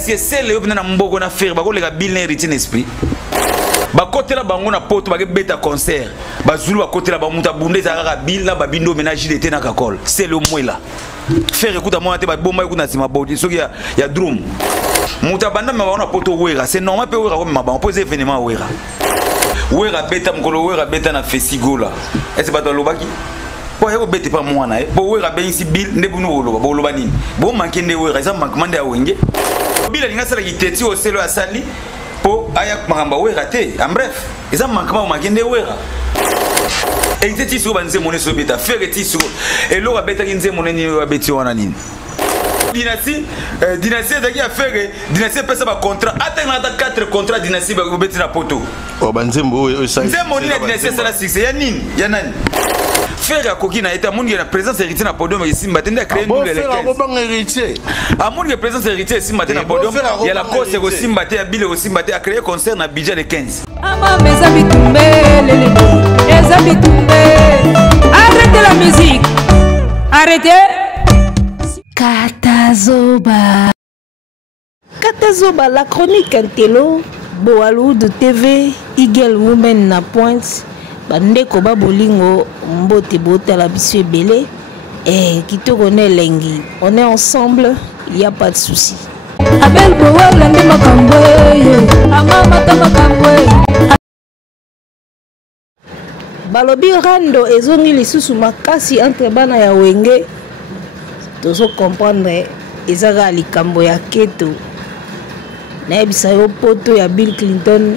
est-ce que c'est le na mboko na faire ba ko le bill na héritier esprit ba côté la bango na poto ba ke beta concert ba zulu ba côté la ba muta bunde za ka bill na ba bindo ménage de te na kakol c'est le moi là faire écoute à moi te ba bomba écoute na sima bodi so ya drum muta banda ma ba na poto wera c'est normal pe wera ko ma ba poser événement wera wera beta mkolo wera beta na festival là est-ce pas dans lobaki pour eko bete pas moi na pour wera ben ici bill ne bunu wolo ba wolo ba nini bon manquer ne wera ça manquement de wenge bill linga sala kiteti o selo asali po ayak makamba wera te en bref ça manquement manquer ne wera et c'est ici banze monnaie so beta faire ici et lo beta kinze monnaie ni beti wana nini dynastie daki affaire dynastie pesa ba contrat atteindre 4 contrats dynastie ba beti na poto o banzembo ça c'est mon dynastie ça la succès ya nini ya nani faire koki na eta mungi na présence héritier na podium ici mbatende créer nous les faire ko bang héritier a mungi présence héritier ici mbatende na podium ya la cause ko simbate ya bile ko simbate a créer concert na budget de 15 ama mezabi tumbe lele ezabi tumbe arrêtez la musique arrêtez Katazoba. Katazoba, la chronique Antelo, Boalou de TV, Eagle Women na pointe, Bande Koba Bolingo, Mbote Bote la Bissue Belé, et qui te connaît Lengi. On est ensemble, il n'y a pas de souci. Abel Boa, Lande Makambwe, Amamata Makambwe. Balobi Rando, Ezongi Lisusu Makasi entre Bana ya Wenge. Tozo comprendre ezaka likambo ya keto na ebisa yo poto ya Bill Clinton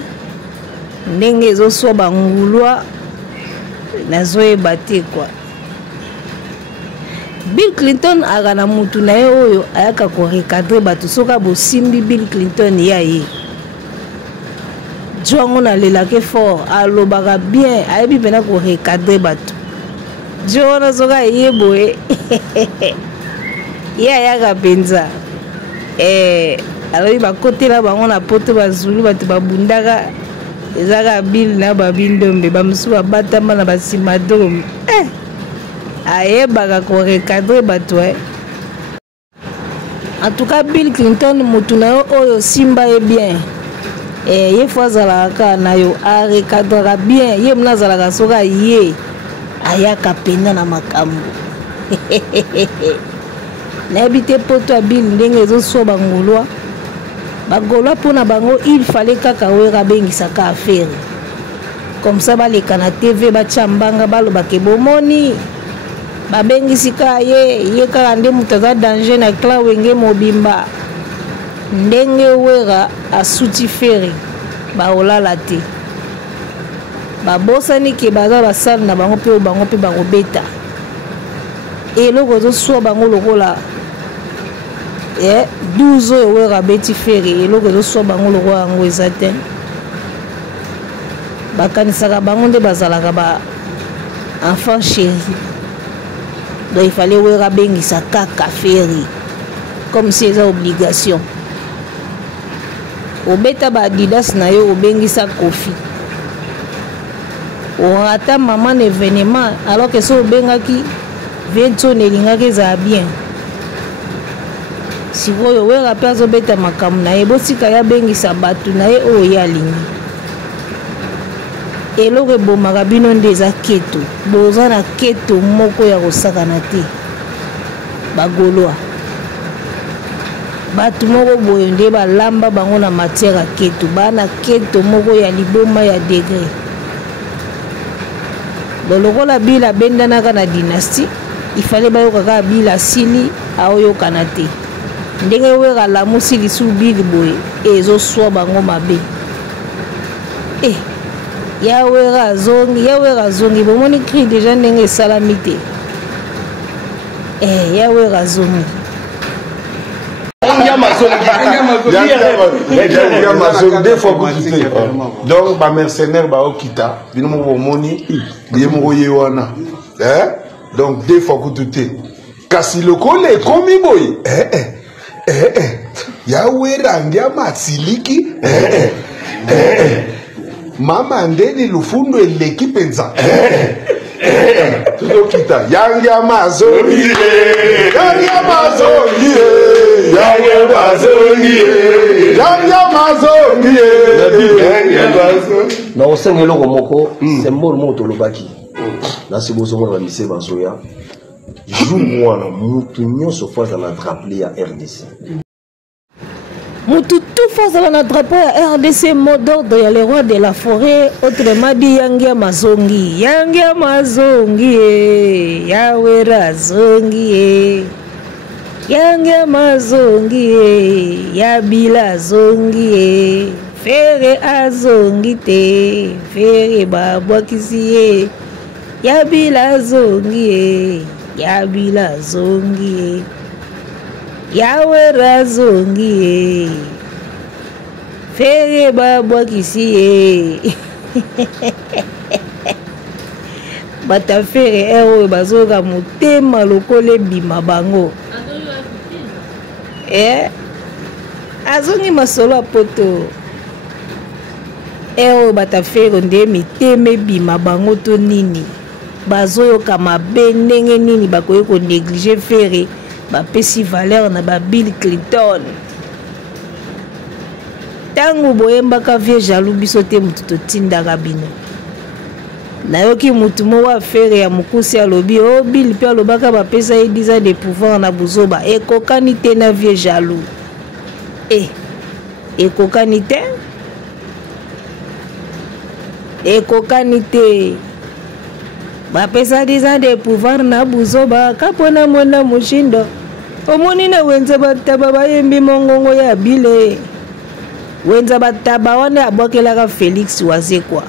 ndenge ezoswa bangulwa nazoyeba te kwa Bill Clinton aga na mutu na ye oyo ayaka ko recadrer bato soka bosimbi Bill Clinton ya ye jongo na lelake fort alobaka bien ayebi pena ko recadrer bato jongo soka yeboe ya yaga penza alors ba côté là bango na poto bazulu batu babundaka ezaka Bill na babindombe bamusu batama na basimadrom ayebaka ko recadrer batu en tout cas Bill Clinton mutu na oyo simba e bien ye fazala na yo a recadrer bien ye mnazala ka soka ye ayaka penda na makambo n'habite poto Bill ndenge zo so bangolwa bagolwa pona bango il fallait kaka wera bengisa ka affaire comme ça ba leka na TV ba chambanga baloba ke bomoni ba bengisi ka ye kaka nde mutaza danger na kla wenge mobimba ndenge wera asuti fere ba olala te ba bosani ke baza basal na bango pe bangobeta et loko zo so bango lokola 12 euros à Betty Ferry et l'autre soit bango le roi en Ouézaten. Bakanisaka bango de bazalaka ba enfant chéri. Donc il fallait wera bengi sa kaka Ferry comme si c'est obligation. Au beta ba Adidas na yo bengi sa Kofi. On attend maman événement alors que so bengaki vento nelingaki za bien. Si vous avez un peu de temps, vous avez un peu de et le bon marabino des aketo, bozana keto moko ya osakanate, bagoloa. Batu moko boyonde ba lamba bango na matière keto, bana keto moko ya liboma ya degré. Boloko la bila benda na kana dynastie, il fallait ba yoka bila sili aoyo kanate. Ndenge wera la musi lisu big boy ezo swa bango mabe ya wera zongi bomoni cri déjà ndenge salamité ya wera zongi donc ba mercenaire ba okita bino mo bomoni biye mo yewana donc deux fois kututé kasi lokole komi boy Yawera ndia matsiliki mama ndeni lufundo eleki penza tutokita yangia mazongi yangia mazongi yangia mazongi na osengelo komoko symbole moto lobaki na siboso mona mise bazoya jour wana mutu nyonso face na drapeau ya RDC mutu tout face na drapeau ya RDC mot d'ordre ya le roi de la forêt autrement dit Yangia Mazongi Yawera Zongi Yangia Mazongi Yabila Zongi Fere azongi te Fere babwakisi Yabila zongi Yawera zongi Fere babwakisi Bata fere ero bazoka motema lokole bima bango azongi masolo apoto ero bata fere nde miteme bima bango to nini bazoyoka mabe ndenge nini bakoki konéglige fere bapesi valeur na Bill Clinton tango boyembaka vie jaloux biso te mutu totindaka bino nayoki mutu mo wa fere ya mokusi alobi o Bill mpe alobaka bapesa ye 10 ans de pouvoir na buzoba ekokani te na vie jaloux ekokani te bapesa 10 ans de pouvoir na buzoba kapona mona mushindo omoni na wenza bataba bayembi mongongo ya Bile wenza bataba wana abwakelaka Félix Wazekwa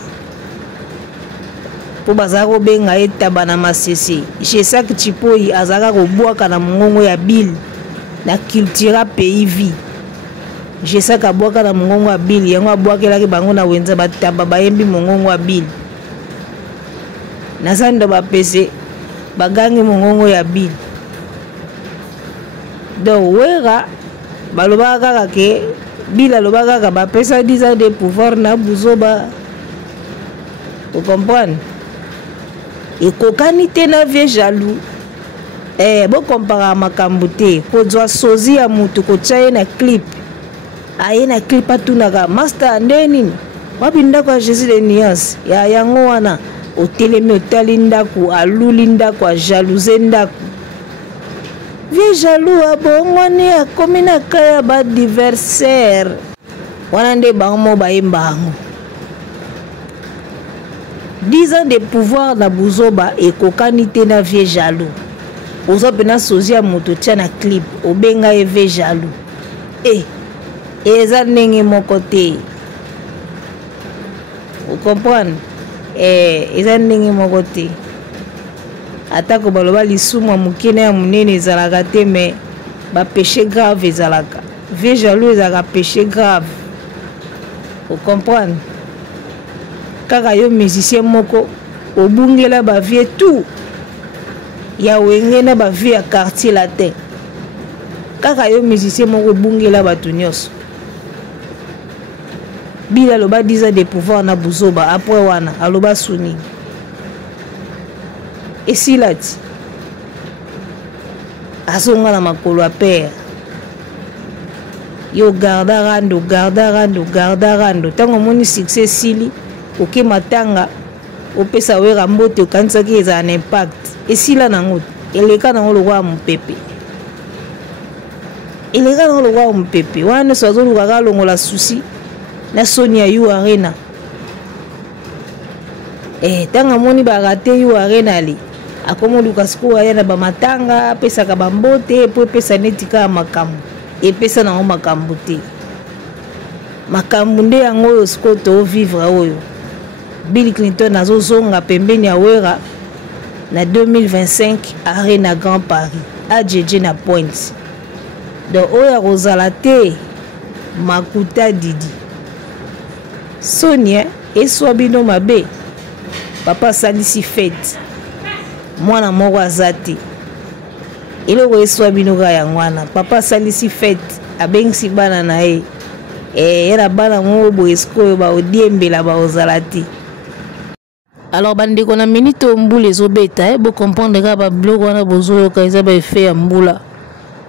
po bazaka kobenga ye taba na masese Chesak Chipoi azaka kobwaka na mongongo ya Bill na culture pays vie Chesak abwaka na mongongo ya Bill yango abwakelaki bango na wenza bataba bayembi mongongo ya Bill nasando bapese bagangi mongongo ya Bill donc wera balobaka kaka ke Bill alobaka kaka bapesa 10 ans de pouvoir na buzoba vous comprenez ekokani te na vie jaloux bokompara makambo te kozwa sozi ya mutu kotya ye na clip aye na clip atunaka master nde nini wapi ndako ya Jésus de nuance ya yango wana otelemi otali ndako aluli ndako ajalouse ndako vie jaloux abongwani akomi na kaya badiversaire wana nde bango bayemba yango 10 ans de pouvoir na buzoba ekokani te na vie jaloux ozo pena sozi ya moto tia na clip obenga ye vie jaloux eza ndenge moko te vous comprenez eza ndenge moko te atako baloba lisumu moke na ya monene ezalaka te mais bapéché grave ezalaka vie jaloux ezalaka péché grave vous comprenez kaka yo musicien moko obungela bavie tout ya wenge na bavie ya quartier latin kaka yo musicien moko obungela bato nyonso Bill aloba 10 ans de pouvoir na buzoba après wana aloba suni esila ti azonga na makolo ya père yo garda rando ntango omoni succès sili oke matanga opesa wera mbote okanisaki ezala na impact esila nango eleka nango lokwa ya mopepe wana nyonso azolukaka alongola susi na soni ya yu arena ntango amoni barate yu arena ali akomoluka sikoyo aya na bamatanga apesaka bambote po epesa neti kaka makambo epesa nango makambo te makambo nde yango oyo sikoyo toovivre oyo Bill Clinton azozonga pembeni ya wera na 2025 arena Grand Paris AJJ na Point donc oyo akozala te makuta didi Sonia eswa bino mabe papa salisi fete mwana moko aza te eloko eswa bino kaka yango wana papa salisi fete abengisi bana na ye ye na bana moko boye sikoyo baodiembela baozala te alors bandeko na minute mbula ezobeta bo comprendre kaka babiloko wana bozoyoka eza baefe ya mbula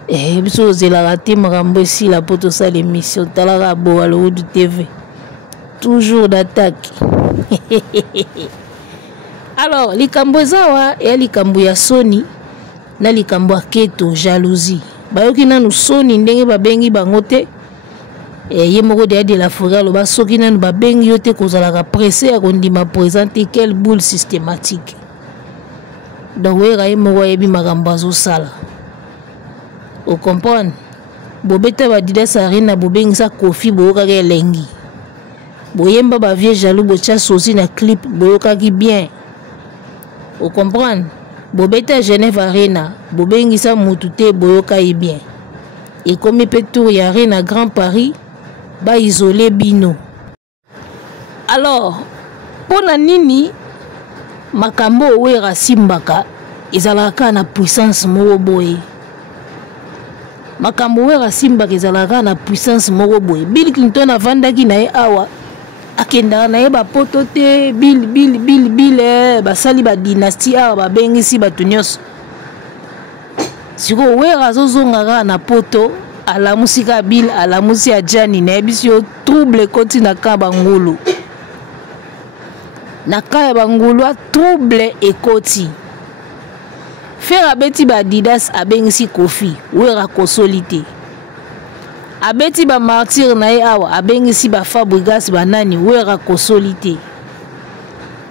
Eh, biso ozela te makambo ici la poto ça l'émission talaka bo à l'eau du TV. Toujours d'attaque. Alors, likambo zawa et likambo ya Sony na likambo ya keto jalousie. Bayoki nanu Sony ndenge babengi bango te. Ye moko de la forêt lo ba soki nanu babengi yo te kozalaka pressé ya kondima présenter quelle boule systématique. Donc we ra ye moko yebi makambo azosala. Vous comprenez? Bobeta ba Didas Arena bobengisa Kofi boyoka ke lengi. Boyemba ba vieux jaloux bocha sosi na clip boyoka ki bien. Vous comprenez? Bobeta Genève Arena bobengisa mutute boyoka yi bien. Et comme il peut tour ya Arena Grand Paris ba isolé bino. Alors, pona nini makambo wera simbaka ezalaka na puissance moko boye. Makambo wera simbaka ezalaka na puissance moko boye. Bill Clinton avandaki na ye awa akenda na ye ba poto te Bill basali ba dynastie awa babengisi bato nyonso. Siko wera azozongaka na poto alamusika Bill alamusi ya Jani na yebisi yo trouble koti na ka bangulu. Na ka bangulu a trouble ekoti. Faire abeti ba Didas abengisi Kofi wera kosolite. Abeti ba martyr na ye awa abengisi ba Fabregas banani wera kosolite.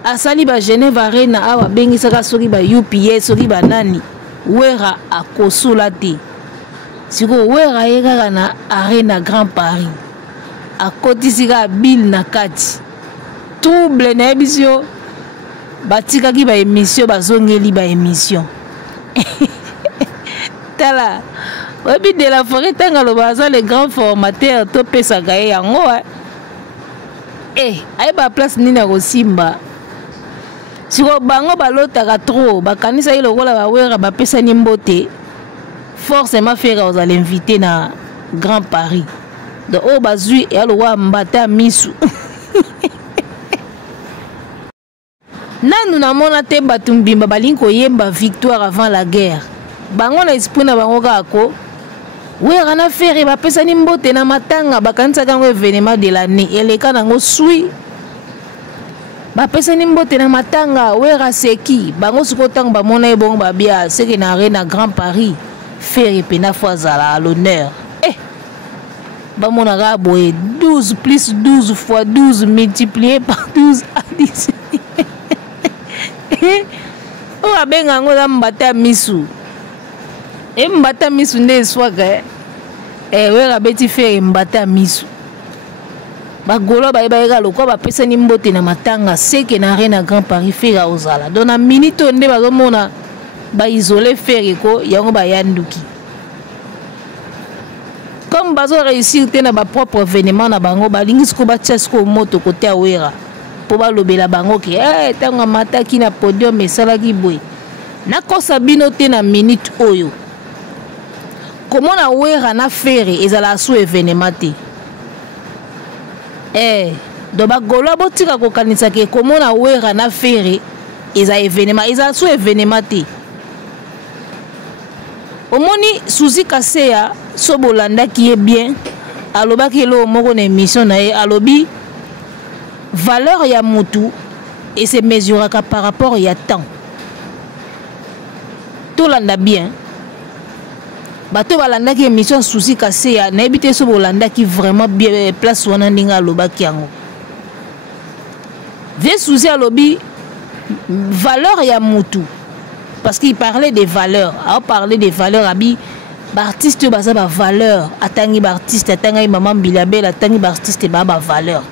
Asali ba Genève Arena awa bengisaka soki ba UPA soki banani wera akosolate. Siko wera yekaka na Arena Grand Paris akotisika Bill na kati trouble na ebisio batikaki ba émission bazongeli ba émission. Tala webi de la forêt tanga lo baza le grand formateur to pesa gaye yango ay ba place nini ya kosimba siko bango balotaka trop bakanisa ile kola ba wera ba pesa ni mbote forcément faire aux l'inviter na Grand Paris de o bazui et alo wa mbata misu. Nanu na mona te batumbimba balinko yemba victoire avant la guerre. Bango na esprit na bango kako. Wera na faire ba pesa ni mbote na matanga bakanisa kango événement de l'année eleka nango sui. Ba pesa ni mbote na matanga wera seki bango sikotango ba mona e bongo ba bia seki na Arena Grand Paris faire pena fois à l'honneur. Ba mona ga boye 12 plus 12 fois 12 multiplié par 12 addition. O abenga ngo da mbata misu. Mbata misu nde swaga. Wera beti faire mbata misu. Ba golo ba eba lokwa ba pesa ni mbote na matanga seke na Arena Grand Paris faire ozala. Dans na minute nde ba mona ba isolé faire ko yango ba yanduki. Comme bazo réussir te na ba propre événement na bango balingi sko ba tchesko moto côté awera. Po ba lobela bango ke tanga mataki na podium esalaki boy na kosa bino te na minute oyo comment na wera na faire ezala sous événement te do ba golo botika ko kanisa ke comment na wera na faire eza événement ezala sous événement te omoni Suzy Kaseya so bolanda ki est bien alobaki lo moko na émission na ye alobi valeur ya mutu et se mesuraka par rapport ya temps. Tout landa bien. Bato balanda ki émission Suzy Kaseya na ebité so bolanda ki vraiment bien place wana ndinga alobaki yango. Vie Suzy alobi valeur ya mutu parce qu'il parlait des valeurs. A parler des valeurs abi artiste baza ba valeur atangi ba artiste atangi maman Bilabel atangi ba artiste ba valeur.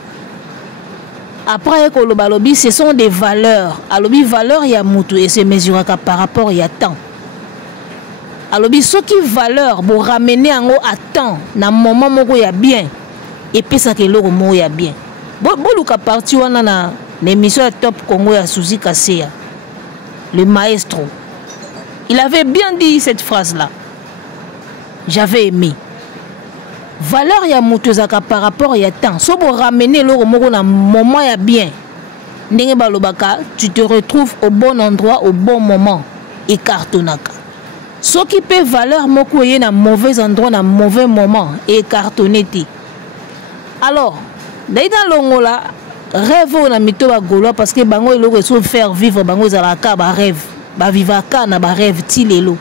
Après kolobalobi ce sont des valeurs. Alobi valeur ya mutu et se mesuraka par rapport ya temps. Alobi ce qui valeur pour ramener en à temps na moment moko ya bien et puis ça que loko mo ya bien. Boluka parti wana na l'émission Top Congo ya Suzy Kaseya. Le maestro. Il avait bien dit cette phrase là. J'avais aimé. Valeur ya mutozaka par rapport ya temps. So bo ramener le moko na moment ya bien. Ndenge balobaka, tu te retrouves au bon endroit au bon moment et cartonaka. Ce qui peut valeur moko yé na mauvais endroit, na mauvais moment, et cartonné. Alors, dans l'ongola, rêve on a mis tout à Gaulois parce que bango il aurait souhaité faire vivre bango zalaka ba rêve, ba vivaka na ba rêve tilelo.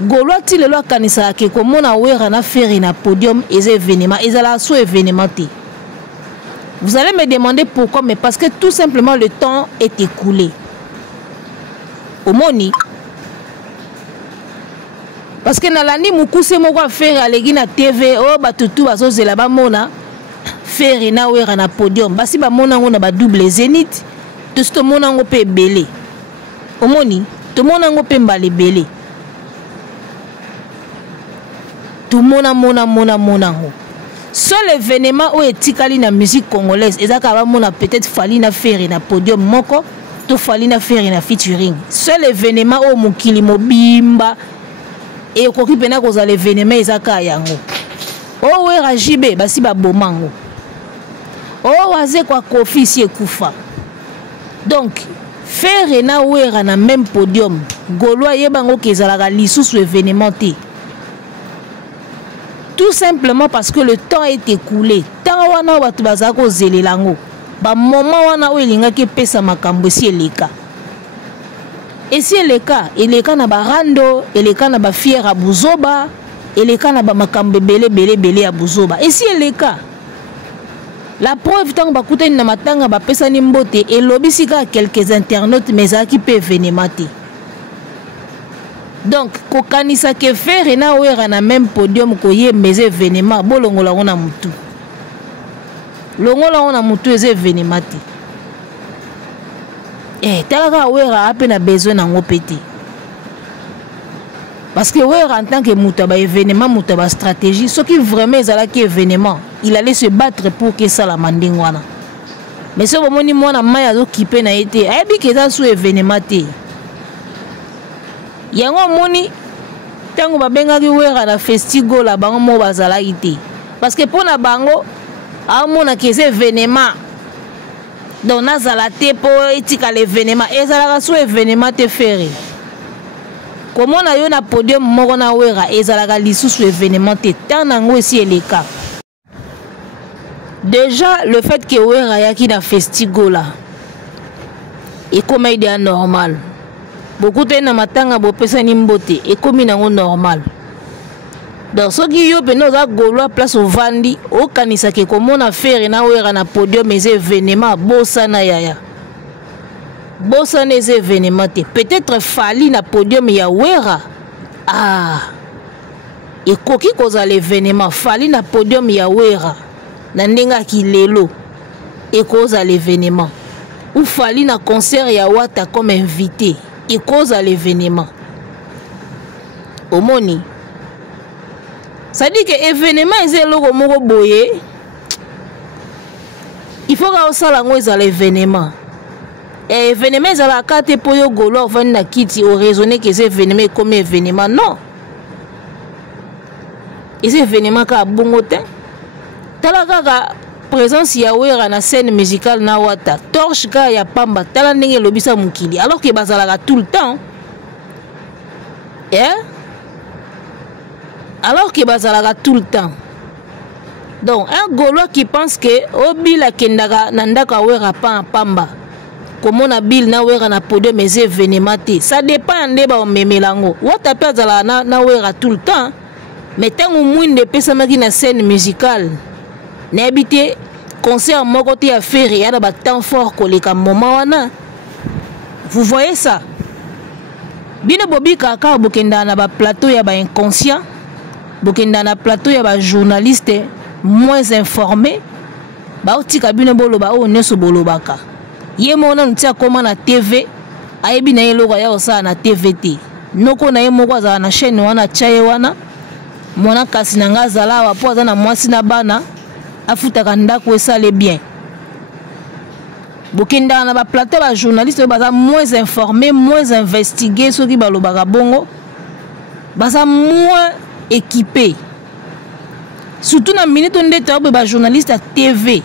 Gaulois tilelo kanisa ke comme on a ouera na faire na podium et événement, et zala sous événement. Vous allez me demander pourquoi, mais parce que tout simplement le temps est écoulé. Au moni. Parce que dans l'année, je vais faire à TV, oh, batutu, baso, là-bas, mona, faire na ouera na podium. Basi ba mona on a double zénith, tout ce monde on peut belé. Au moni, tout le monde on peut mbalé belé. Tout le monde seul événement où est la musique congolaise, et ça peut-être fallu na faire na podium moko, tout fallu na faire na featuring. Seul événement où mokili mobimba et koki pena ko za l'événement ezaka yango. O wera jibe basi ba bomango. O waze kwa kofi si ekufa. Donc faire na wera na même podium, Gaulois yebango kezalaka lisusu événement te. Tout simplement parce que le temps est écoulé. Tant wana watu bazako zelelango. Ba moment wana o elinga ke pesa makambo si eleka. Et si eleka, eleka na barando, eleka na ba fier à buzoba, eleka na ba makambo belé à buzoba. Et si eleka, la preuve tant ba kuta na matanga ba pesa ni mbote et lobisika quelques internautes mais qui peut événement. Donc, kokanisa ke faire na ouera na même podium koye mes événements, bolongola on a mutu. Longola on a mutu les événements. Eh, talaka ouera a peine besoin d'en opéter. Parce que ouera en tant que mutaba événement, mutaba stratégie, ce qui vraiment est qui événement, il allait se battre pour que ça la mandingwana. Mais ce moment ni moi na maya zo kipe na été, eh bi que ça sous événement té. Yango moni tango babengaki wera na festigo la bango mo bazala ité parce que pour na bango a mona que c'est événement donc nazala te po etika l'événement ezala so événement te faire comment na yo na podium moko na wera ezala lisusu événement te tant nango esi eleka. Déjà le fait que wera yaki na festigo là et comme il est normal. Beaucoup de gens matanga bo pesa ni mbote et comme nango normal. Donc ce qui yo beno za Gaulois place au vandi au kanisa ke comment na faire na wera na podium mes événements bossa na yaya. Bossa les événements peut-être fali na podium ya wera. Ah. Et koki koza l'événement fali na podium ya wera. Na ndenga ki lelo et koza l'événement. Ou fali na concert ya wata comme invité. Et cause à l'événement. Au moni. Ça dit que l'événement est le mot boye. Il faut que ça à l'événement. Et l'événement est la carte pour yo Gaulois van na kiti au raisonner que c'est événement comme événement. Non. Et c'est événement ka bongote. Talaka présence ya wera na scène musicale na wata torche ka ya pamba tala ndenge lobisa mukili alors que bazalaka tout le temps alors que bazalaka tout le temps. Donc un Gaulois qui pense que obila kendaka nandaka wera pa pamba comme on a bil na wera na podium mes événements ça dépend ndeba o memelango wata pe azala na wera tout le temps mais tant au moins de pesa maki na scène musicale na habité concert mon côté à faire il y a des temps fort que les moment wana. Vous voyez ça? Bino bobi kaka bokenda na ba plateau ya ba inconscient, bokenda na plateau ya ba journaliste moins informé, ba otika bino boloba o nyoso bolobaka. Ye mona ntia koma na TV, ayebi na yelo ya osa na TVT. Noko na ye moko za na chaîne wana chaye wana. Mona kasi na ngazala wa po za na mwasi na bana. Afutaka ndako esale bien. Bokenda na ba plateau ba journaliste baza moins informé, moins investigué ceux qui balobaka bongo. Baza moins équipé. Surtout na minute on est ba journaliste à TV.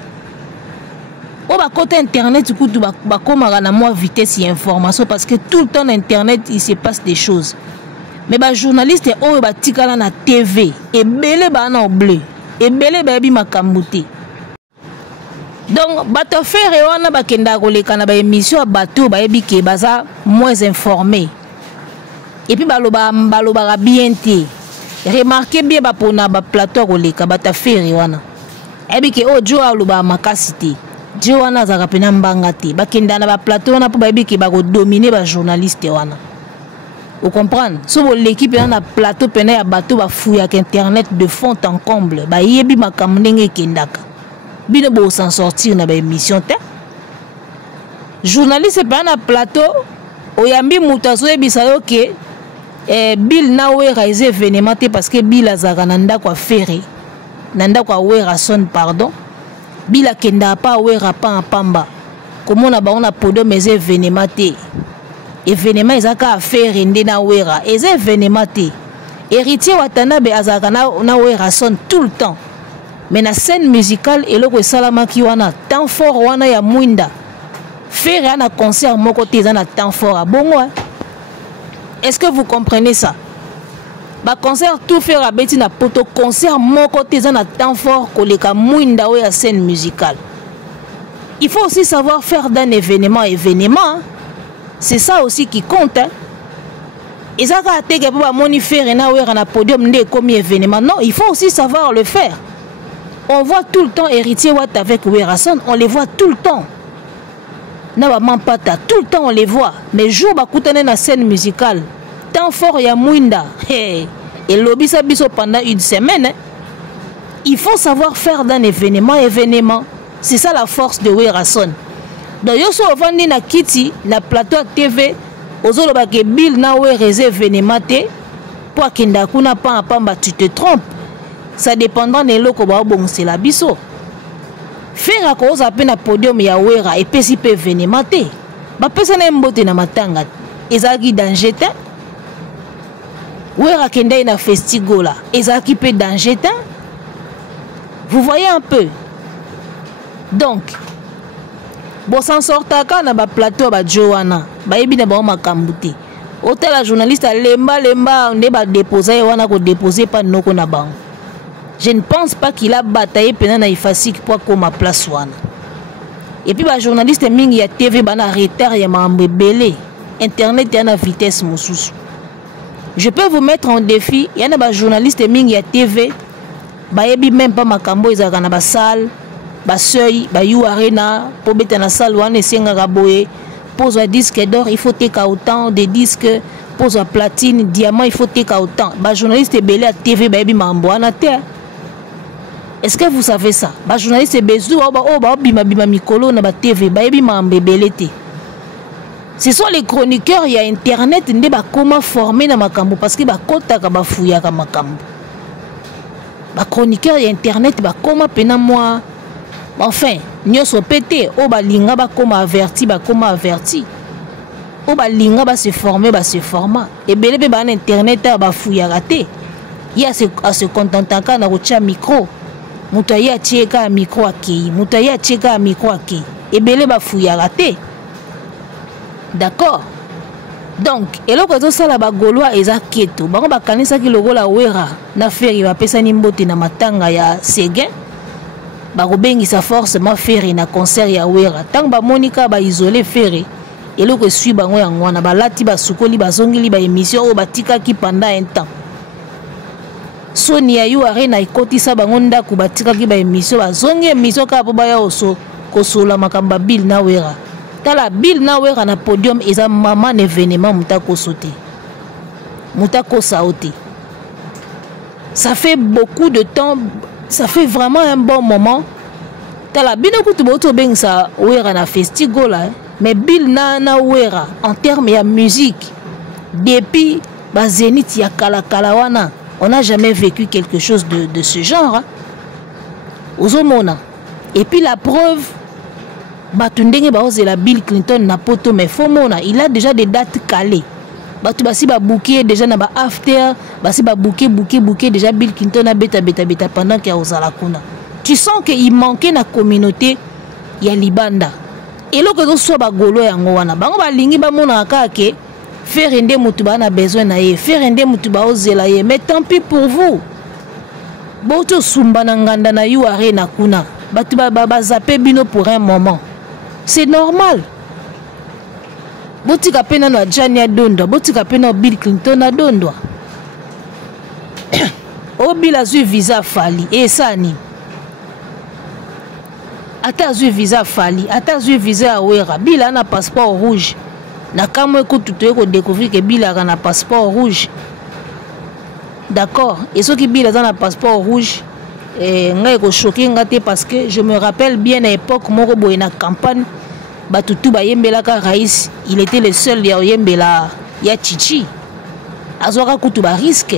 Au ba côté internet kutu ba komaka na moins vitesse et information parce que tout le temps internet il se passe des choses. mais ba journaliste oyo batikala na TV ebele bana oblé ebele bayebi makambo te. Donc bato faire wana bakenda koleka na ba émission bato bayebi ke baza moins informés et puis baloba bien te. Remarquez bien ba pona ba plateau koleka bato faire wana ebi ke ojo aloba makasi te jo wana zaka pena mbanga te bakenda na ba plateau wana po bayebi ke ba ko dominer ba journaliste wana. Vous comprenez? Si vous l'équipe est dans plateau, il y a bateau ba fouille avec internet de fond en comble. Ba yebi makamnenge kendaka. Bino bo s'en sortir na ba émission te. Journaliste pas na plateau, oyambi mutazo ebisa yo ke Bill na we réaliser événement parce que Bill azaka nanda kwa ferry. Nanda kwa wera son pardon. Bill akenda pa wera pa pamba. Comment na ba on a podo mes événements te. Événement ezaka affaire ndena wera ez événement te héritier Watanabe azaka na wera son tout le temps mais na scène musicale eloko esalamaki wana temps fort wana ya mwinda faire un concert moko te za na temps fort bongo est-ce que vous comprenez ça ba concert tout faire abeti na poto concert moko te za na temps fort koleka mwinda oya scène musicale. Il faut aussi savoir faire d'un événement hein. C'est ça aussi qui compte. Et ça, quand tu as monifère na podium comme événement, non, il faut aussi savoir le faire. On voit tout le temps héritier Watt avec Werason, on les voit tout le temps. Tout le temps on les voit. Mais jour bakutane na scène musicale, temps fort ya Mwinda, et lobby ça biso pendant une semaine. Il faut savoir faire d'un événement. C'est ça la force de Werason. Donc yo so vandi na kiti na plateau TV ozoloba ke Bill na we réserve événement te po akenda kuna pa pamba tu te trompes. Ça dépendant de loko ba bon c'est la biso. Faire ko za pe na podium ya wera et pesi pe événement te. Ba pesa na mbote na matanga. Ezaki danger te. Wera kenda na festigola. Ezaki pe danger te. Vous voyez un peu. Donc bon s'en sortaka na ba plateau ba Joana ba yebi na ba makambu te hôtel la journaliste lemba ne ba déposer wana ko déposer pas noko na bango. Je ne pense pas qu'il a bataillé pendant na ifasik pour comme ma place wana. Et puis ba journaliste mingi ya TV bana retard ya mambe belé internet ya na vitesse mosusu. Je peux vous mettre en défi ya na ba journaliste mingi ya TV ba yebi même pas makambo ezaka na ba salle ba seuil ba you arena pour beta na salle wana esenga boye pose un disque d'or il faut teka autant de disques pose un platine diamant il faut teka autant ba journaliste belé à TV ba yebi mambo wana te. Est-ce que vous savez ça? Ba journaliste bezu ba bima mikolo na ba TV ba yebi mambe belé te. Ce sont les chroniqueurs il y a internet nde ba comment former na makambo parce que ba kota ka ba fuya ka makambo. Ba chroniqueur il y a internet ba comment pena moi. Enfin, nous sommes pétés. Oh, bah, linga ba comme averti, bah, comme averti. Oh, bah, linga ba se former, bah, se forma. Et belé, bah, internet, bah, fouilla raté. Il y a à se contenter quand on a un micro. Moutaya tcheka un micro à qui? Moutaya tcheka un micro à qui? Et belé, bah, fouilla raté. D'accord? Donc, et là, quand on sait la bagoloa, ils ont keto. Bah, on va connaître ça qui le rôle à Wera. Na faire, il va passer n'importe na matanga ya Séguin. Barobengi sa forcément faire na concert ya wera tant ba Monica ba isolé faire et le que suit bango ya ngwana ba lati ba sukoli ba zongili ba émission o batika ki pendant un temps Sonia yu arena ikoti sa bango ndako batika ki ba émission ba zongi émission ka po ba ya oso kosola makamba Bill na wera tala Bill na wera na podium eza maman événement mutako sauter mutako sauter. Ça fait beaucoup de temps. Ça fait vraiment un bon moment. Tala bino kutu boto beng sa wera na festigola mais Bill na wera en termes de musique depuis ba Zénith ya kala wana on n'a jamais vécu quelque chose de ce genre. Ozomona. Et puis la preuve batundenge ba ozela Bill Clinton na poto mais fomona il a déjà des dates calées. Batu basi ba bouquet déjà na ba after basi ba bouquet déjà Bill Clinton a beta pendant qu'il y a ozala kuna. Tu sens qu'il manquait na communauté ya libanda. Et là que so ba golo yango wana bango ba lingi ba mona ka ke faire ende mutu ba na besoin na ye, faire ende mutu ba ozela ye, mais tant pis pour vous. Boto sumba na nganda na yu are na kuna. Batu ba zappé bino pour un moment. C'est normal. Botika pena no Johnny Adondo, botika pena Bill Clinton Adondo. O Bill azu visa fali et ça ni. Ata azu visa fali, ata azu visa awera, Bill a un passeport rouge. Na kamwe ko tutoye ko découvrir que Bill a un passeport rouge. D'accord. Et ceux qui Bill a un passeport rouge, ngai ko choqué ngate parce que je me rappelle bien à l'époque moko boye na campagne batutu ba yembela ka Raïs, il était le seul ya yembela ya Chichi. Azwaka kutu ba risque.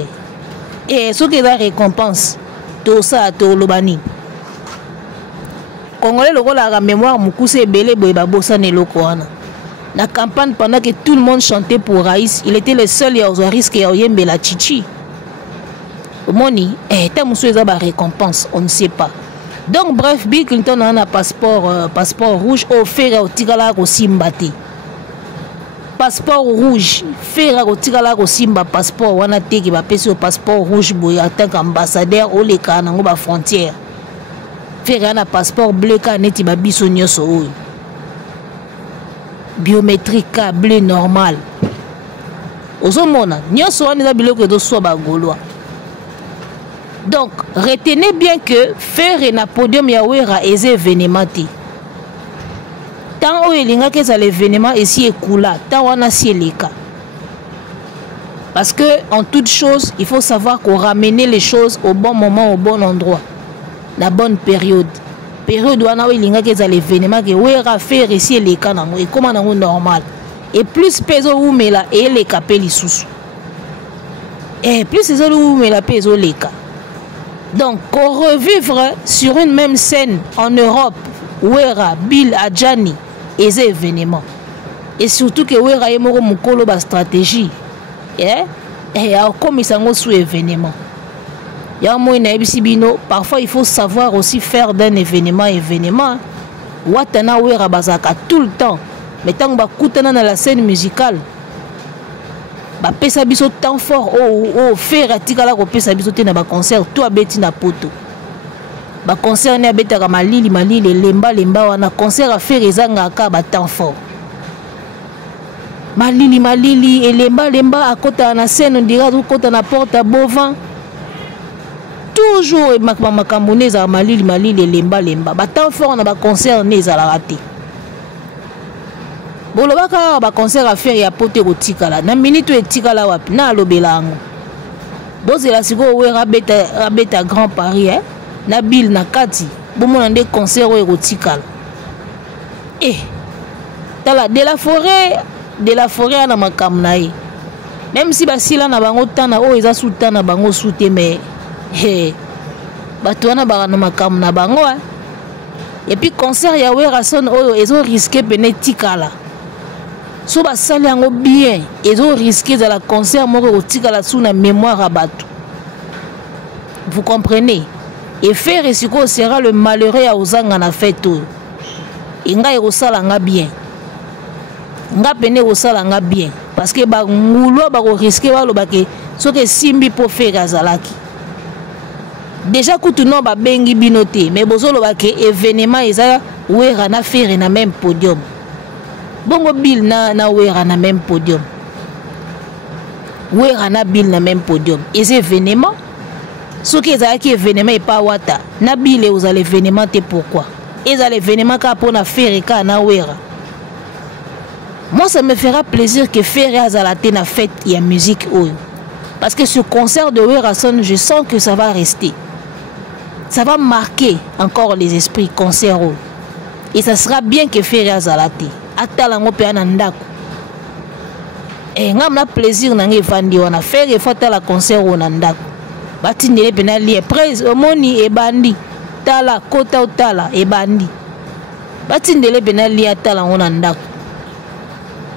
Et ce qui est la récompense, tout ça, tout le bani. Congolais, le rôle à la mémoire, Moukousse et Belé, Boeba Bossa Nelokoana. La campagne, pendant que tout le monde chantait pour Raïs, il était le seul à risque et à Yembela Chichi. Moni, t'as moussou la récompense, on ne sait pas. Donc, bref, Bill Clinton a un passeport rouge offert au Tigala au Simbati. Passeport rouge, faire au Tigala au Simba passeport, on a été qui va passer au passeport rouge en tant qu'ambassadeur au Leka dans la frontière. Faire un passeport bleu car n'est pas bisogno so. Biométrique bleu normal. Ozomona, n'y a soit ni abilo que de soit bagolois. Donc, retenez bien que faire un podium yawera est événement. Tant où il y a que l'événement ici est cool, tant on a si les cas. Parce que en toute chose, il faut savoir qu'on ramène les choses au bon moment, au bon endroit, la bonne période. Période où il y a que l'événement que on va faire ici les cas et comment on normal. Et plus peso ou mais là et les capels sous. Et plus c'est ça où mais la peso les cas. Donc, qu'on revivre sur une même scène en Europe, Wera, Bill, Adjani, et ces événements. Et surtout que Wera est mokolo ba stratégie. Et comme ils sont sous événement. Parfois, il faut savoir aussi faire d'un événement. Watana Wera bazaka tout le temps. Mais tant que koutana dans la scène musicale, ba pesa biso temps fort au faire atikala ko pesa biso te na ba concert tout abeti na poto ba concert ne abeta ka malili lemba wana concert à faire ezanga ka ba temps fort malili et lemba à côté na scène on dira tout côté na porte à Bovin toujours makambo neza malili lemba ba temps fort na ba concert neza la raté. Bolobaka ba concert à faire ya pote kotikala na minute etikala wapi na lobelango bozela siko wera beta Grand Paris na Bill na kati bomona nde concert o kotikala tala de la forêt na makamnae même si basila na bango tana o eza sultana bango soute mais bato wana ba na makamna bango et puis concert ya wera son oyo ezo risquer benetikala. So ba sali yango bien, ils ont risqué de la concert moko otikala sous na mémoire à bateau. Vous comprenez? Et faire esiko sera le malheureux à ozanga na fête. Inga erosala nga bien. Nga pene erosala nga bien parce que ba ngulo ba ko risquer ba lo ba ke so que simbi pour faire azalaki. Déjà kutu no ba bengi binoté mais bozo lo ba ke événement eza wera na faire na même podium. Bongo Bill na Wera na même podium. Wera na Bill na même podium. Et ces événements, ce qui est événement et pas wata. Na Bill et aux événements c'est pourquoi. Et les événements qu'a pour na faire et qu'a na Wera. Moi ça me fera plaisir que faire à la na fête et la musique parce que ce concert de Wera Son, je sens que ça va rester. Ça va marquer encore les esprits concert. Et ça sera bien que faire à la atalango pe anandako ngamna plaisir na ngefandi wana faire fata la concert wana ndako batindele penali prise omoni ebandi tala kota utala ebandi batindele penali atala wana ndako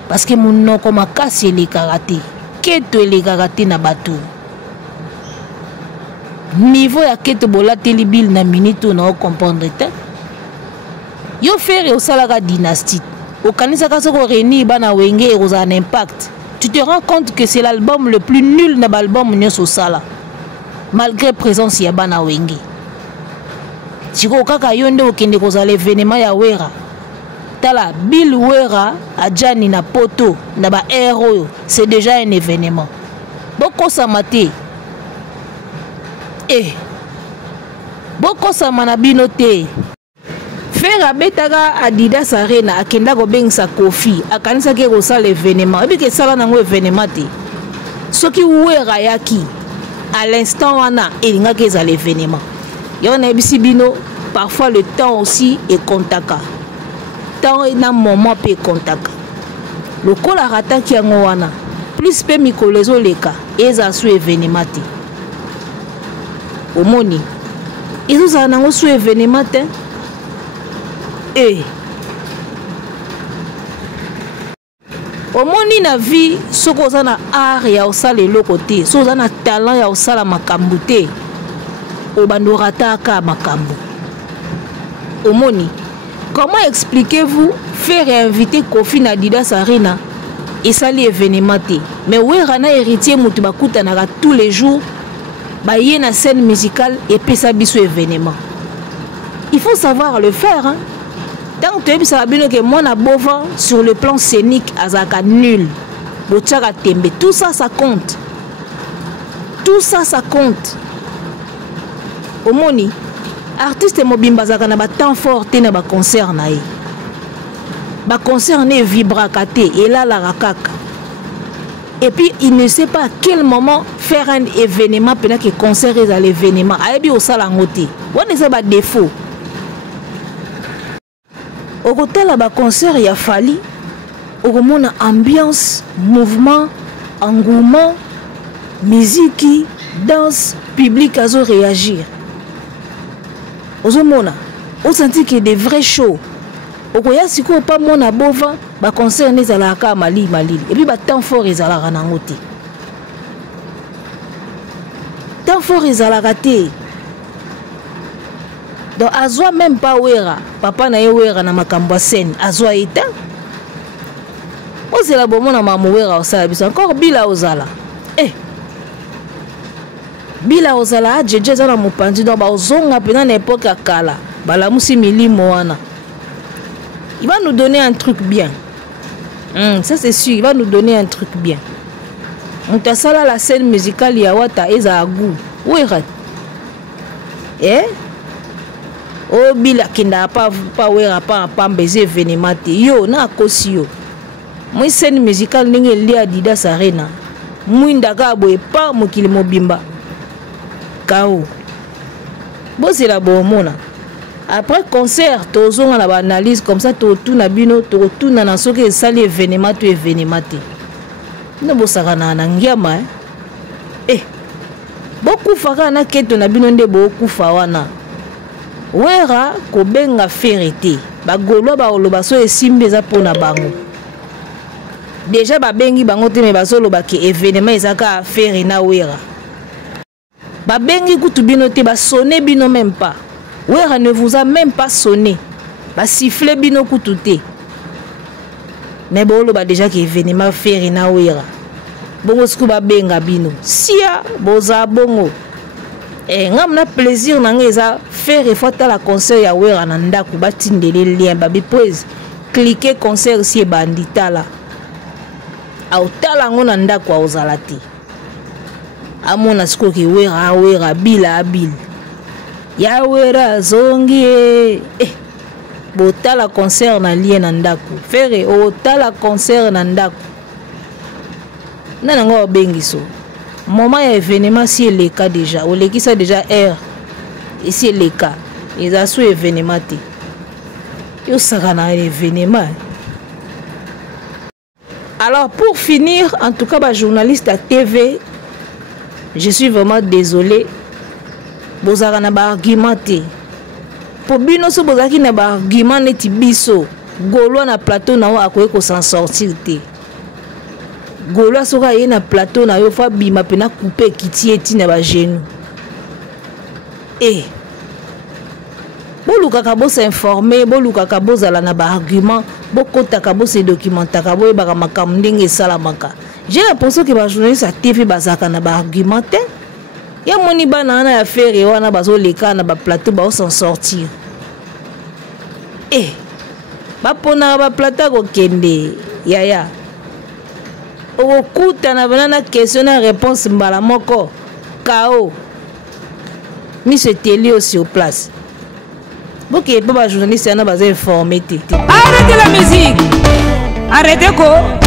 parce que munoko makasi le karate keto le karate na bato niveau ya keto bolateli Bill na minute na comprendre te yo faire au salaka dynastie au kanisa kaso ko reni bana wenge et un impact tu te rends compte que c'est l'album le plus nul dans l'album Nyoso Sala. Malgré présence ya bana wengi. Siko kaka yonde okende kozala événement ya Wera. Tala Bill Wera adjani na poto na ba héros, c'est déjà un événement. Boko samate. Boko samana binote. Faire betaka Adidas Arena akenda ko bengisa Kofi akanisa ke kosala événement. Ebi ke sala nango événement te. Soki Wera yaki à l'instant wana elinga ke za l'événement. Yon ebisi bino parfois le temps aussi est contaka. Temps et na moment pe contaka. Le kola rata ki yango wana plus pe mikolezo leka eza su événement te. Omoni ils ont nango su événement te. Omoni na vie soko za na art ya osala eloko te, soko za na talent ya osala makambo te, obandorata ka makambo. Omoni, comment expliquez-vous faire inviter Kofi na Adidas Arena et sali événement te? Mais Wera na héritier mutu bakutanaka tous les jours, ba yé na scène musicale et pesa biso événement. Il faut savoir le faire, hein. Tant que tu as que moi na bova sur le plan scénique azaka nul. Bochaka tembe, tout ça ça compte. Tout ça ça compte. Omoni artiste mobimba zaka na ba temps fort te na ba concert na ye. Ba concert ne vibraka te et là la rakaka. Et puis il ne sait pas à quel moment faire un événement pendant que concert est à l'événement. Ayebi au sala ngote. On ne sait pas défaut. Au côté là bas concert il a fallu au monde ambiance, mouvement, engouement, musique, danse, public à réagir. Au monde on sentit qu'il y a des vrais shows. Au côté si quoi pas mon abova bas concert les alaka mali et puis bas temps fort les alaka nangote. Temps fort les alaka te. Donc azwa même pas Wera papa na ye Wera na makambo scène azwa eta c'est la bon na mamu Wera osala biso encore bila ozala bila ozala jeje za na mopandi donc ba ozonga pena na époque ya kala bala musi milimo wana il va nous donner un truc bien ça c'est sûr il va nous donner un truc bien on t'a sala la scène musicale ya wata eza agu Wera oh bila kinda pas Wera pas baiser événement yo na kosi yo moi scène musicale ninge li Adidas Arena mwinda ka boye pa mokili mobimba kao bo c'est la bomona après concert tozonga na ba analyse comme ça to tout na bino to tout na soki sali événement te no bo saka na ngiama beaucoup faka na keto na bino nde bo kufa wana Wera ko benga ferité bagolo ba oloba so esimbe za pona bango déjà ba bengi bango te me basolo ba ke événement ezaka affaire na Wera ba bengi kutu bino te ba sonné bino même pas Wera ne vous a même pas sonné ba siffler bino kutu te mais bolo ba déjà ke événement affaire na Wera bongo sku ba benga bino sia boza bongo ngam na plaisir nanga eza faire efata la concert ya Wera na ndaku batindele lien babi pose cliquer concert si bandita la au tala ngona ndaku ozala te amona siko ki Wera bila ya Wera zongi botala concert na lien na ndaku faire o tala concert na ndaku nana ngo bengiso moment ya événement si le cas déjà ou l'équipe ça déjà air ici le cas ils a sous événement te yo sera na événement. Alors pour finir en tout cas ba journaliste à TV je suis vraiment désolé bozara na ba argument te pour bino so bozaki na ba argument neti biso golo na plateau na wa akoye ko s'en sortir te Golo soka ye na plateau na yo fa bima pena couper kiti eti na ba genou. bolukaka s'informer bolukaka bozala na baargument bokotaka se documentaka boyebaka makambo ndenge esalamaka. J'ai l'impression que les journalistes à TV bazaka na baargument te ya moni bana na affaire wana bazoleka na baplateau s'en sortir. Bapona baplateau kokende yaya okutana banana question na réponse mbala moko KO Monsieur Télé aussi sur place. Ok, pas journaliste, il y a informé. Arrêtez la musique. Arrêtez quoi?